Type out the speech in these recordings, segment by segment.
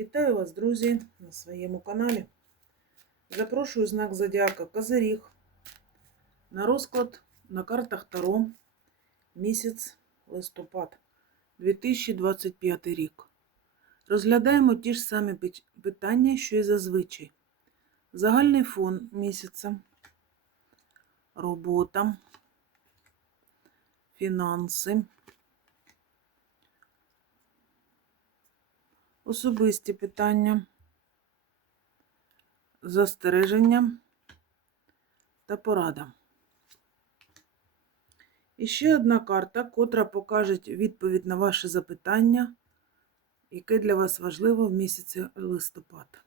Вітаю вас, друзі, на своєму каналі. Запрошую знак Зодіака Козиріг на розклад на картах Таро місяць листопад 2025 рік. Розглядаємо ті ж самі питання, що і зазвичай. Загальний фон місяця, робота, фінанси. Особисті питання, застереження та порада. І ще одна карта, котра покаже відповідь на ваше запитання, яке для вас важливо в місяці листопад.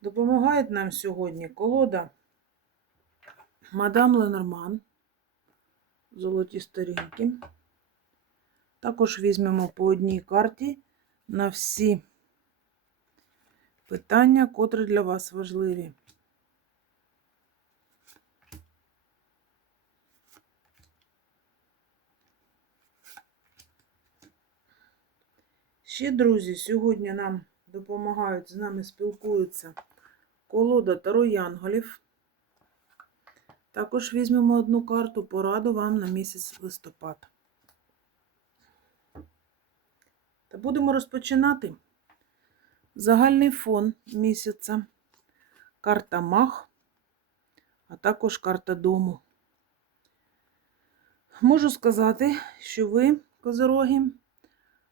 Допомагають нам сьогодні колода Мадам Ленорман. Золоті сторінки. Також візьмемо по одній карті на всі питання, котрі для вас важливі. Ще, друзі, сьогодні нам допомагають, з нами спілкуються колода Таро Янголів. Також візьмемо одну карту пораду вам на місяць листопад. Та будемо розпочинати. Загальний фон місяця, карта Мах, а також карта дому. Можу сказати, що ви, козороги,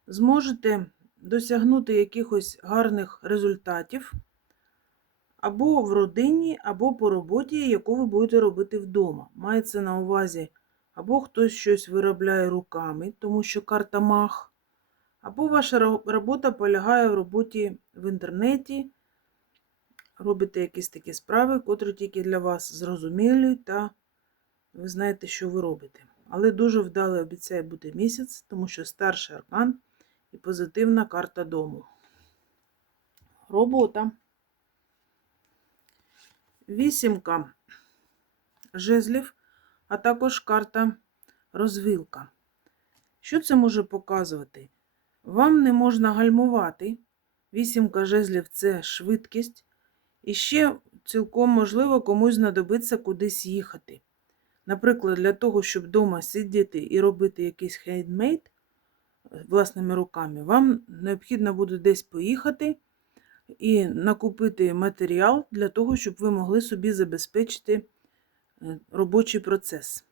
зможете досягнути якихось гарних результатів або в родині, або по роботі, яку ви будете робити вдома. Мається на увазі, або хтось щось виробляє руками, тому що карта Мах. Або ваша робота полягає в роботі в інтернеті, робите якісь такі справи, котрі тільки для вас зрозумілі, та ви знаєте, що ви робите. Але дуже вдалий обіцяє бути місяць, тому що старший аркан і позитивна карта дому. Робота. Вісімка жезлів, а також карта розвілка. Що це може показувати? Вам не можна гальмувати. Вісімка жезлів це швидкість. І ще цілком можливо комусь знадобиться кудись їхати. Наприклад, для того, щоб вдома сидіти і робити якийсь хендмейд власними руками, вам необхідно буде десь поїхати і накупити матеріал для того, щоб ви могли собі забезпечити е, робочий процес.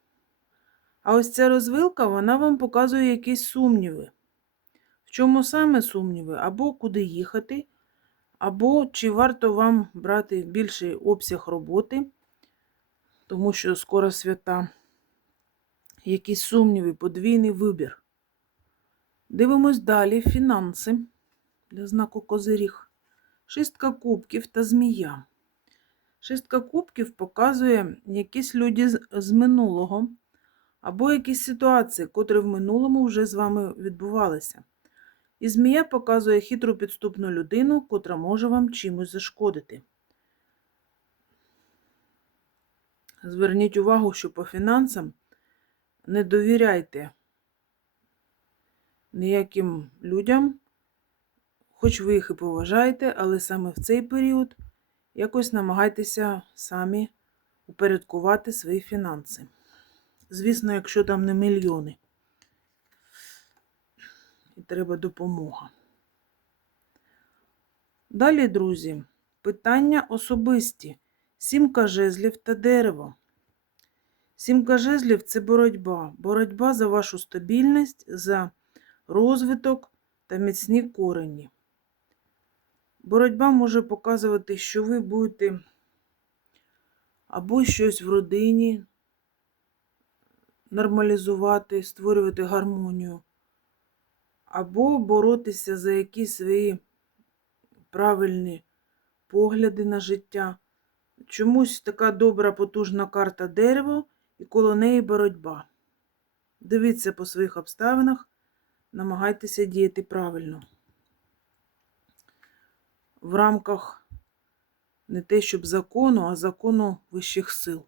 А ось ця розвилка, вона вам показує якісь сумніви. Чому саме сумніви? Або куди їхати, або чи варто вам брати більший обсяг роботи, тому що скоро свята. Якісь сумніви, подвійний вибір. Дивимось далі фінанси для знаку Козиріг. Шістка кубків та змія. Шістка кубків показує якісь люди з минулого, або якісь ситуації, котрі в минулому вже з вами відбувалися. І змія показує хитру підступну людину, котра може вам чимось зашкодити. Зверніть увагу, що по фінансам не довіряйте ніяким людям, хоч ви їх і поважаєте, але саме в цей період якось намагайтеся самі упорядкувати свої фінанси. Звісно, якщо там не мільйони і треба допомога. Далі, друзі, питання особисті. Сімка жезлів та дерево. Сімка жезлів це боротьба. Боротьба за вашу стабільність, за розвиток та міцні корені. Боротьба може показувати, що ви будете або щось в родині нормалізувати, створювати гармонію або боротися за якісь свої правильні погляди на життя. Чомусь така добра, потужна карта дерево і коло неї боротьба. Дивіться по своїх обставинах, намагайтеся діяти правильно. В рамках не те, щоб закону, а закону вищих сил.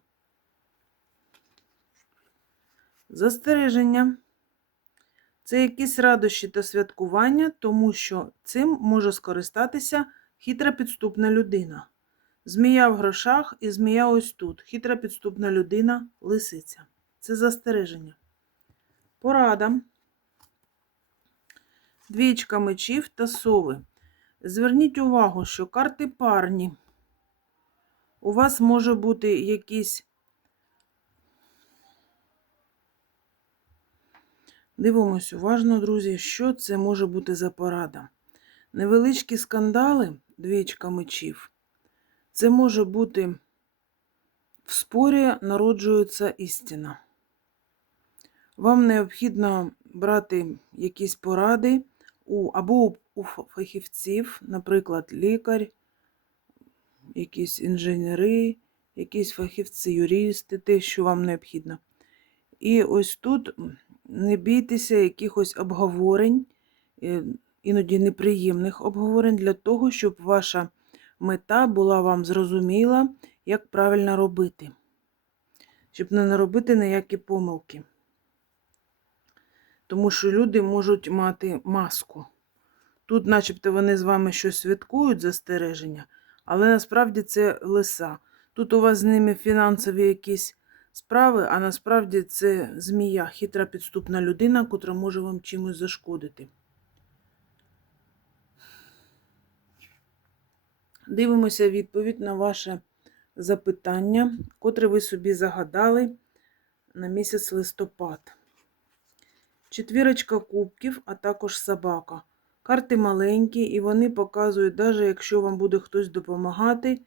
Застереження. Це якісь радощі та святкування, тому що цим може скористатися хитра підступна людина. Змія в грошах і змія ось тут. Хитра підступна людина лисиця. Це застереження. Порада. Двічка мечів та сови. Зверніть увагу, що карти парні. У вас може бути якісь. Дивимось уважно, друзі, що це може бути за порада. Невеличкі скандали, двічка мечів. Це може бути в спорі народжується істина. Вам необхідно брати якісь поради у, або у фахівців, наприклад, лікар, якісь інженери, якісь фахівці, юристи, те, що вам необхідно. І ось тут не бійтеся якихось обговорень, е, іноді неприємних обговорень, для того, щоб ваша мета була вам зрозуміла, як правильно робити, щоб не наробити ніякі помилки. Тому що люди можуть мати маску. Тут, начебто, вони з вами щось святкують застереження, але насправді це лиса. Тут у вас з ними фінансові якісь справи, а насправді це змія, хитра підступна людина, котра може вам чимось зашкодити. Дивимося відповідь на ваше запитання, котре ви собі загадали на місяць листопад. Четвірочка кубків, а також собака. Карти маленькі, і вони показують, навіть якщо вам буде хтось допомагати,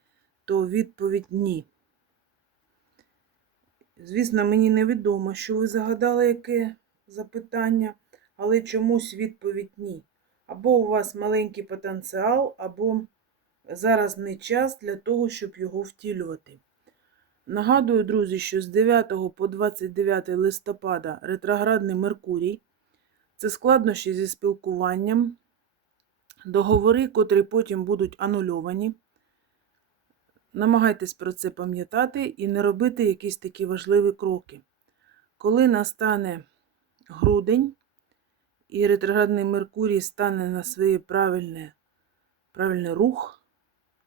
то відповідь ні. Звісно, мені невідомо, що ви загадали яке запитання, але чомусь відповідь ні. Або у вас маленький потенціал, або зараз не час для того, щоб його втілювати. Нагадую, друзі, що з 9 по 29 листопада ретроградний Меркурій це складнощі зі спілкуванням, договори, котрі потім будуть анульовані. Намагайтесь про це пам'ятати і не робити якісь такі важливі кроки. Коли настане грудень і ретроградний Меркурій стане на своє правильне, правильний рух,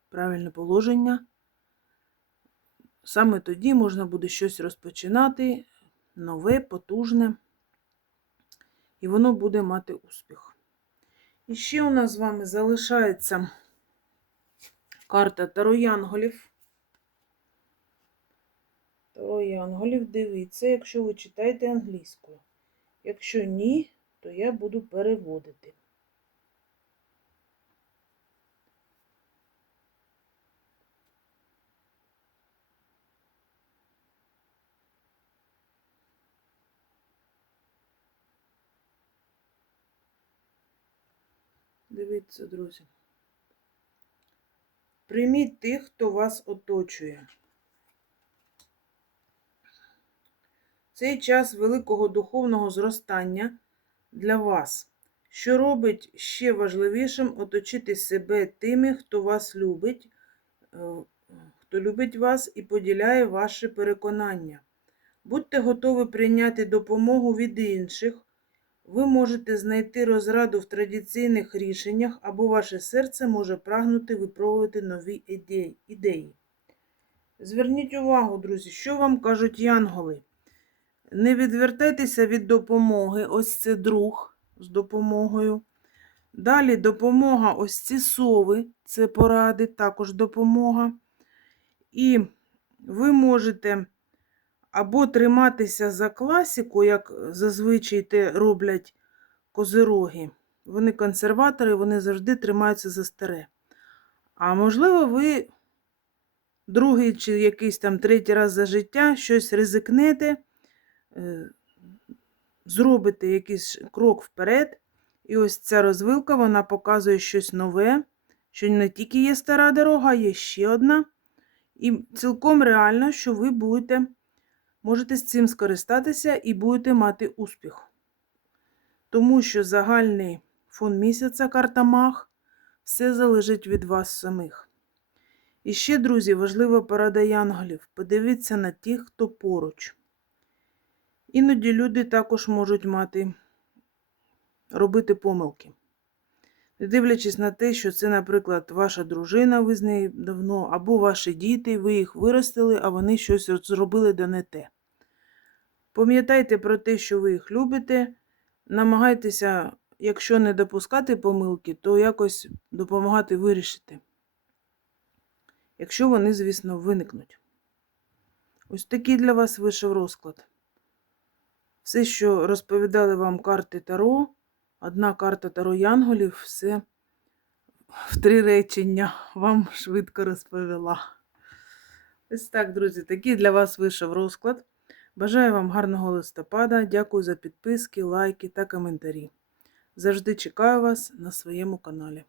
правильне положення, саме тоді можна буде щось розпочинати, нове, потужне, і воно буде мати успіх. І ще у нас з вами залишається карта Таро Янголів. Дивіться, якщо ви читаєте англійською. Якщо ні, то я буду переводити. Дивіться, друзі. Прийміть тих, хто вас оточує. Цей час великого духовного зростання для вас, що робить ще важливішим оточити себе тими, хто вас любить, е, хто любить вас і поділяє ваші переконання. Будьте готові прийняти допомогу від інших. Ви можете знайти розраду в традиційних рішеннях, або ваше серце може прагнути випробувати нові ідеї. Зверніть увагу, друзі, що вам кажуть янголи. Не відвертайтеся від допомоги, ось це друг з допомогою. Далі допомога, ось ці сови, це поради, також допомога. І ви можете або триматися за класику, як зазвичай те роблять козироги. Вони консерватори, вони завжди тримаються за старе. А можливо, ви другий чи якийсь там третій раз за життя щось ризикнете, е, зробите якийсь крок вперед. І ось ця розвилка вона показує щось нове, що не тільки є стара дорога, є ще одна. І цілком реально, що ви будете можете з цим скористатися і будете мати успіх. Тому що загальний фон місяця карта Мах все залежить від вас самих. І ще, друзі, важлива порада янголів. Подивіться на тих, хто поруч. Іноді люди також можуть мати робити помилки. Дивлячись на те, що це, наприклад, ваша дружина, ви з нею давно, або ваші діти, ви їх виростили, а вони щось зробили да не те. Пам'ятайте про те, що ви їх любите, намагайтеся, якщо не допускати помилки, то якось допомагати вирішити. Якщо вони, звісно, виникнуть. Ось такий для вас вийшов розклад. Все, що розповідали вам карти Таро, одна карта Таро Янголів, все в три речення вам швидко розповіла. Ось так, друзі, такий для вас вийшов розклад. Бажаю вам гарного листопада. Дякую за підписки, лайки та коментарі. Завжди чекаю вас на своєму каналі.